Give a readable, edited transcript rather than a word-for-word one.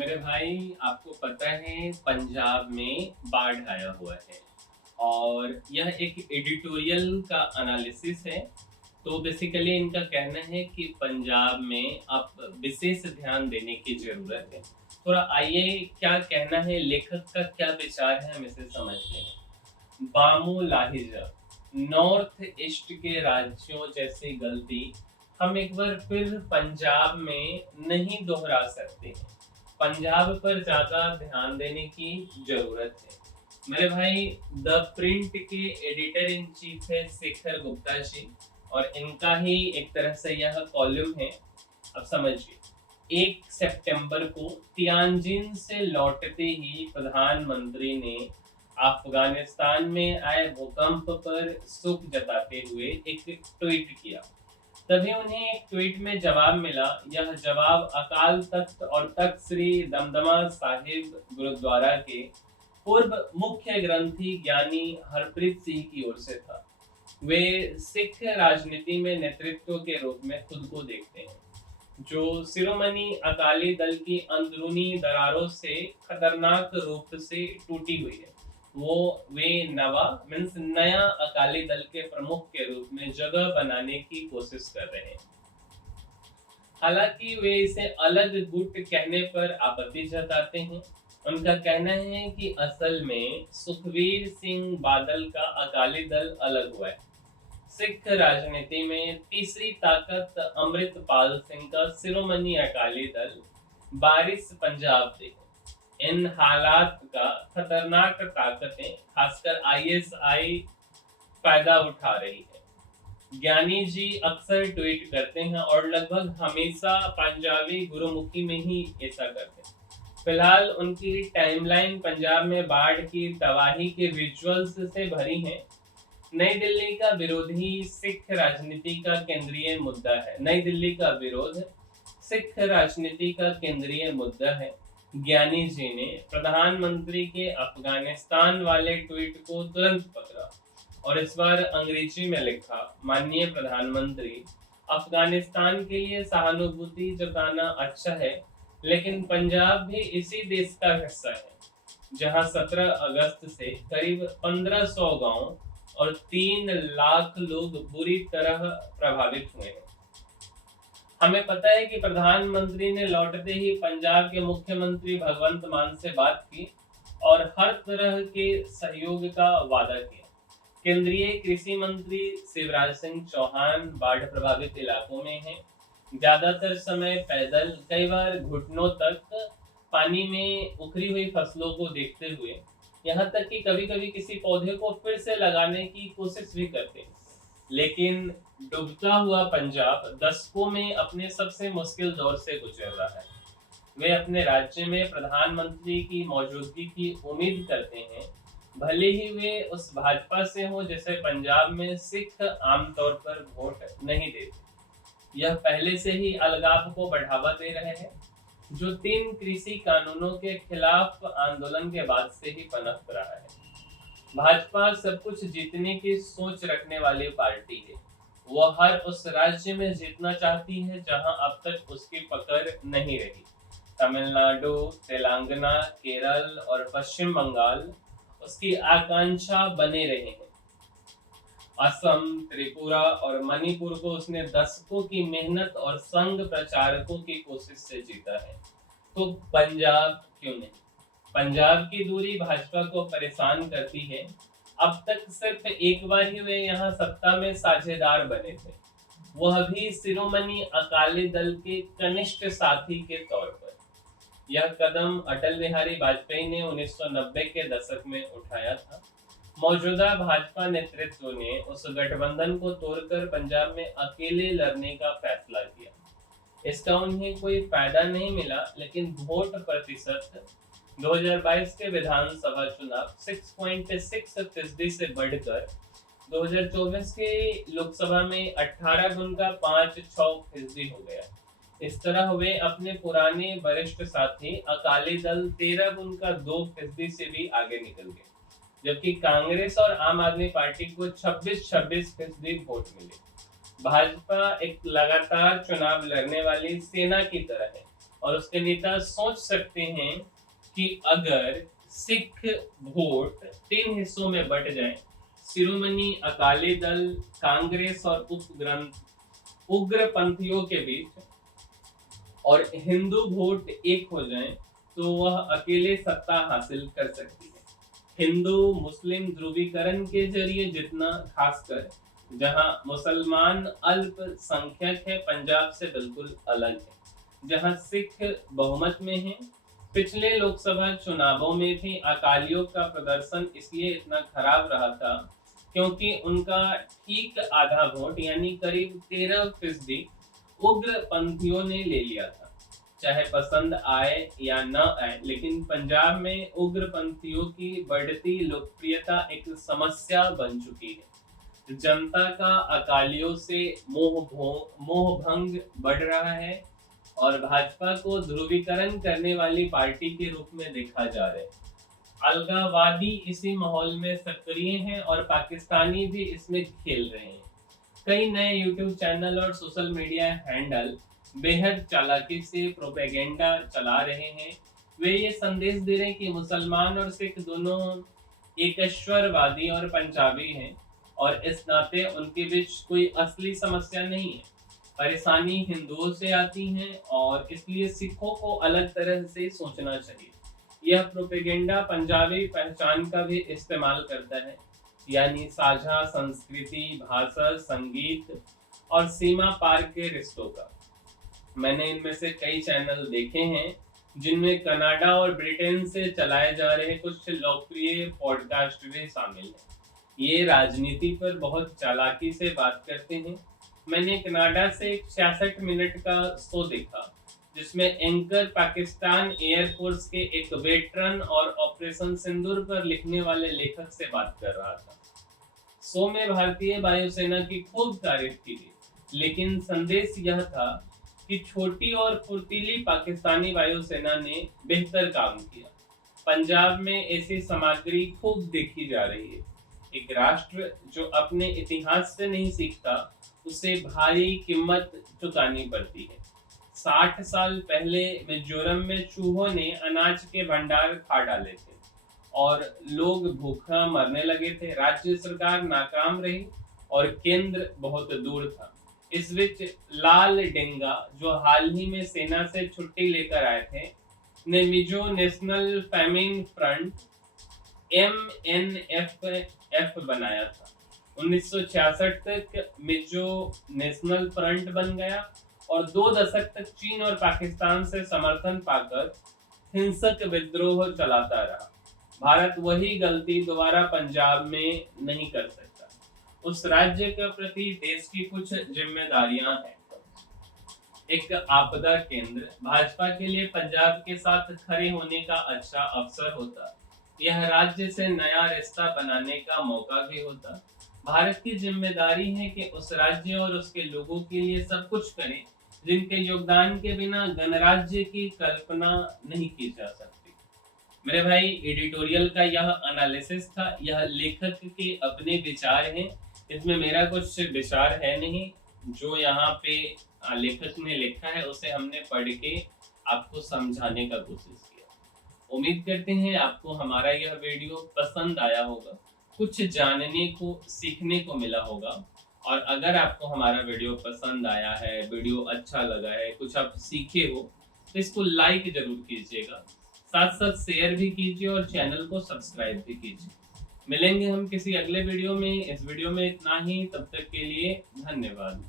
मेरे भाई, आपको पता है पंजाब में बाढ़ आया हुआ है और यह एक एडिटोरियल का एनालिसिस है। तो बेसिकली इनका कहना है कि पंजाब में अब विशेष ध्यान देने की ज़रूरत है। थोड़ा आइए, क्या कहना है लेखक का, क्या विचार है, हम इसे समझते हैं। बामू लाहिजा, नॉर्थ ईस्ट के राज्यों जैसी गलती हम एक बार फिर पंजाब में नहीं दोहरा सकते हैं। पंजाब पर ज़्यादा ध्यान देने की ज़रूरत है। मेरे भाई, द प्रिंट के एडिटर इन चीफ है शेखर गुप्ता जी, और इनका ही एक तरह से यह कॉलम है। अब समझिए, 1 सितंबर को तियानजिन से लौटते ही प्रधानमंत्री ने अफगानिस्तान में आए भूकंप पर शोक जताते हुए एक ट्वीट किया। तभी उन्हें एक ट्वीट में जवाब मिला। यह जवाब अकाल तख्त और तख्त श्री दमदमा साहिब गुरुद्वारा के पूर्व मुख्य ग्रंथी ज्ञानी हरप्रीत सिंह की ओर से था। वे सिख राजनीति में नेतृत्व के रूप में खुद को देखते हैं, जो शिरोमणि अकाली दल की अंदरूनी दरारों से खतरनाक रूप से टूटी हुई है। वो वे नवा मीन्स नया अकाली दल के प्रमुख के रूप में जगह बनाने की कोशिश कर रहे हैं। हालांकि वे इसे अलग गुट कहने पर आपत्ति जताते हैं। उनका कहना है कि असल में सुखबीर सिंह बादल का अकाली दल अलग हुआ है। सिख राजनीति में तीसरी ताकत अमृतपाल सिंह का शिरोमणि अकाली दल बारिश पंजाब थे। इन हालात का खतरनाक ताकतें, खासकर आईएसआई, फायदा उठा रही है। ज्ञानी जी अक्सर ट्वीट करते हैं और लगभग हमेशा पंजाबी गुरुमुखी में ही ऐसा करते हैं। फिलहाल उनकी टाइमलाइन पंजाब में बाढ़ की तबाही के विजुअल्स से भरी है। नई दिल्ली का विरोधी सिख राजनीति का केंद्रीय मुद्दा है। नई दिल्ली का विरोध सिख राजनीति का केंद्रीय मुद्दा है। ज्ञानी जी ने प्रधानमंत्री के अफगानिस्तान वाले ट्वीट को तुरंत पकड़ा और इस बार अंग्रेजी में लिखा, माननीय प्रधानमंत्री, अफगानिस्तान के लिए सहानुभूति जताना अच्छा है, लेकिन पंजाब भी इसी देश का हिस्सा है, जहां 17 अगस्त से करीब 1500 गांव और 3 लाख लोग बुरी तरह प्रभावित हुए हैं। हमें पता है कि प्रधानमंत्री ने लौटते ही पंजाब के मुख्यमंत्री भगवंत मान से बात की और हर तरह के सहयोग का वादा किया। केंद्रीय कृषि मंत्री शिवराज सिंह चौहान बाढ़ प्रभावित इलाकों में हैं। ज्यादातर समय पैदल, कई बार घुटनों तक पानी में उखड़ी हुई फसलों को देखते हुए, यहाँ तक कि कभी-कभी किसी पौधे को फिर से लगाने की कोशिश भी करते हैं। लेकिन डूबता हुआ पंजाब दशकों में अपने सबसे मुश्किल दौर से गुजर रहा है। वे अपने राज्य में प्रधानमंत्री की मौजूदगी की उम्मीद करते हैं, भले ही वे उस भाजपा से हो जिसे पंजाब में सिख आमतौर पर वोट नहीं देते। यह पहले से ही अलगाव को बढ़ावा दे रहे हैं, जो 3 कृषि कानूनों के खिलाफ आंदोलन के बाद से ही पनप रहा है। भाजपा सब कुछ जीतने की सोच रखने वाली पार्टी है। वह हर उस राज्य में जीतना चाहती है जहां अब तक उसकी पकड़ नहीं रही। तमिलनाडु, तेलंगाना, केरल और पश्चिम बंगाल उसकी आकांक्षा बने रहे हैं। असम, त्रिपुरा और मणिपुर को उसने दशकों की मेहनत और संघ प्रचारकों की कोशिश से जीता है। तो पंजाब क्यों नहीं? पंजाब की दूरी भाजपा को परेशान करती है। अब तक सिर्फ एक बार ही वे यहाँ सत्ता में साझेदार बने थे, वह भी शिरोमणि अकाली दल के कनिष्ठ साथी के तौर पर। यह कदम अटल बिहारी वाजपेयी ने 1990 के दशक में उठाया था। मौजूदा भाजपा नेतृत्व ने उस गठबंधन को तोड़कर पंजाब में अकेले लड़ने का फैसला किया। इसका उन्हें कोई फायदा नहीं मिला, लेकिन वोट प्रतिशत 2022 के विधानसभा चुनाव 6.6% से बढ़कर 2024 के लोकसभा में 18 गुना 5.6% हो गया। इस तरह वे अपने पुराने वरिष्ठ साथी अकाली दल 13 गुना 2% से भी आगे निकल गए, जबकि कांग्रेस और आम आदमी पार्टी को 26% वोट मिले। भाजपा एक लगातार चुनाव लड़ने वाली सेना की तरह है। और उसके नेता सोच सकते हैं कि अगर सिख वोट 3 हिस्सों में बट जाए, शिरोमणि अकाली दल, कांग्रेस और उग्रपंथियों के बीच, और हिंदू वोट एक हो जाए, तो वह अकेले सत्ता हासिल कर सकती है। हिंदू मुस्लिम ध्रुवीकरण के जरिए जितना, खासकर जहां मुसलमान अल्पसंख्यक है, पंजाब से बिल्कुल अलग है, जहां सिख बहुमत में है। पिछले लोकसभा चुनावों में भी अकालियों का प्रदर्शन इसलिए इतना खराब रहा था क्योंकि उनका ठीक आधा वोट यानी करीब 13% उग्रपंथियों ने ले लिया था। चाहे पसंद आए या न आए, लेकिन पंजाब में उग्रपंथियों की बढ़ती लोकप्रियता एक समस्या बन चुकी है। जनता का अकालियों से मोह भंग बढ़ रहा है और भाजपा को ध्रुवीकरण करने वाली पार्टी के रूप में देखा जा रहा है। अलगाववादी इसी माहौल में सक्रिय हैं और पाकिस्तानी भी इसमें खेल रहे हैं। कई नए यूट्यूब चैनल और सोशल मीडिया हैंडल बेहद चालाकी से प्रोपेगेंडा चला रहे हैं। वे ये संदेश दे रहे हैं कि मुसलमान और सिख दोनों एकेश्वरवादी और पंजाबी हैं और इस नाते उनके बीच कोई असली समस्या नहीं है। परेशानी हिंदुओं से आती है और इसलिए सिखों को अलग तरह से सोचना चाहिए। यह प्रोपेगेंडा पंजाबी पहचान का भी इस्तेमाल करता है, यानी साझा संस्कृति, भाषा, संगीत और सीमा पार के रिश्तों का। मैंने इनमें से कई चैनल देखे हैं जिनमें कनाडा और ब्रिटेन से चलाए जा रहे कुछ लोकप्रिय पॉडकास्ट भी शामिल हैं। ये राजनीति पर बहुत चालाकी से बात करते हैं। मैंने कनाडा से एक 66 मिनट का शो देखा जिसमें एंकर पाकिस्तान एयरफोर्स के एक वेटरन और ऑपरेशन सिंदूर पर लिखने वाले लेखक से बात कर रहा था। शो में भारतीय वायुसेना की खूब तारीफ की गई, लेकिन संदेश यह था कि छोटी और फुर्तीली पाकिस्तानी वायुसेना ने बेहतर काम किया। पंजाब में ऐसी सामग्री खूब देखी जा रही है। एक राष्ट्र जो अपने इतिहास से नहीं सीखता, उसे भारी कीमत चुकानी पड़ती है। 60 साल पहले मिजोरम में चूहों ने अनाज के भंडार खा डाले थे और लोग भूखा मरने लगे थे। राज्य सरकार नाकाम रही और केंद्र बहुत दूर था। इस बीच लाल डेंगा, जो हाल ही में सेना से छुट्टी लेकर आए थे, ने Mizo national famine front MNFF बनाया था। 1966 तक मिजो नेशनल फ्रंट बन गया और 2 दशक तक चीन और पाकिस्तान से समर्थन पाकर हिंसक विद्रोह चलाता रहा। भारत वही गलती दोबारा पंजाब में नहीं कर सकता। उस राज्य के प्रति देश की कुछ जिम्मेदारियां हैं। एक आपदा केंद्र भाजपा के लिए पंजाब के साथ खड़े होने का अच्छा अवसर होता। यह राज्य से नया रिश्ता बनाने का मौका भी होता। भारत की जिम्मेदारी है कि उस राज्य और उसके लोगों के लिए सब कुछ करे जिनके योगदान के बिना गणराज्य की कल्पना नहीं की जा सकती। मेरे भाई, एडिटोरियल का यह एनालिसिस था। यह लेखक के अपने विचार हैं, इसमें मेरा कुछ विचार है नहीं। जो यहाँ पे लेखक ने लिखा है उसे हमने पढ़ के आपको समझाने का कोशिश किया। उम्मीद करते हैं आपको हमारा यह वीडियो पसंद आया होगा, कुछ जानने को, सीखने को मिला होगा। और अगर आपको हमारा वीडियो पसंद आया है, वीडियो अच्छा लगा है, कुछ आप सीखे हो, तो इसको लाइक जरूर कीजिएगा, साथ साथ शेयर भी कीजिए और चैनल को सब्सक्राइब भी कीजिए। मिलेंगे हम किसी अगले वीडियो में। इस वीडियो में इतना ही, तब तक के लिए धन्यवाद।